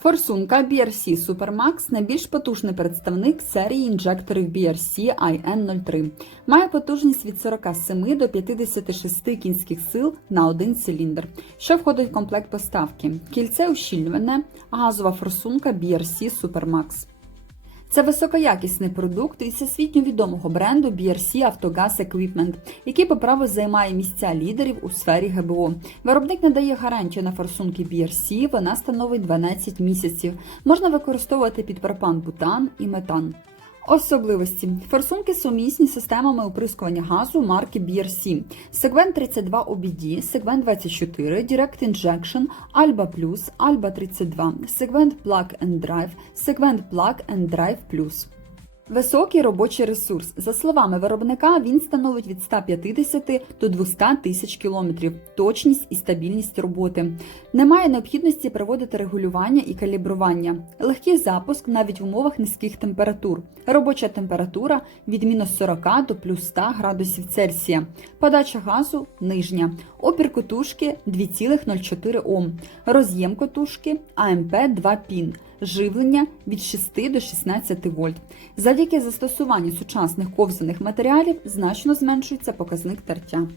Форсунка BRC Supermax найбільш потужний представник серії інжекторів BRC IN03. Має потужність від 47 до 56 кінських сил на один циліндр, що входить в комплект поставки. Кільце ущільнюване, газова форсунка BRC Supermax. Це високоякісний продукт із всесвітньо відомого бренду BRC Autogas Equipment, який по праву займає місця лідерів у сфері ГБО. Виробник надає гарантію на форсунки BRC, вона становить 12 місяців. Можна використовувати під пропан-бутан і метан. Особливості. Форсунки сумісні з системами оприскування газу марки BRC, сегмент 32 OBD, сегмент 24, Direct Injection, Alba Plus, Alba 32, сегмент Plug and Drive, сегмент Plug and Drive Plus. Високий робочий ресурс. За словами виробника, він становить від 150 до 200 тисяч кілометрів. Точність і стабільність роботи. Немає необхідності проводити регулювання і калібрування. Легкий запуск навіть в умовах низьких температур. Робоча температура від мінус 40 до плюс 100 градусів Цельсія. Подача газу нижня. Опір котушки 2,04 Ом. Роз'єм котушки АМП 2 пін. Живлення від 6 до 16 вольт. Завдяки застосуванню сучасних ковзаних матеріалів значно зменшується показник тертя.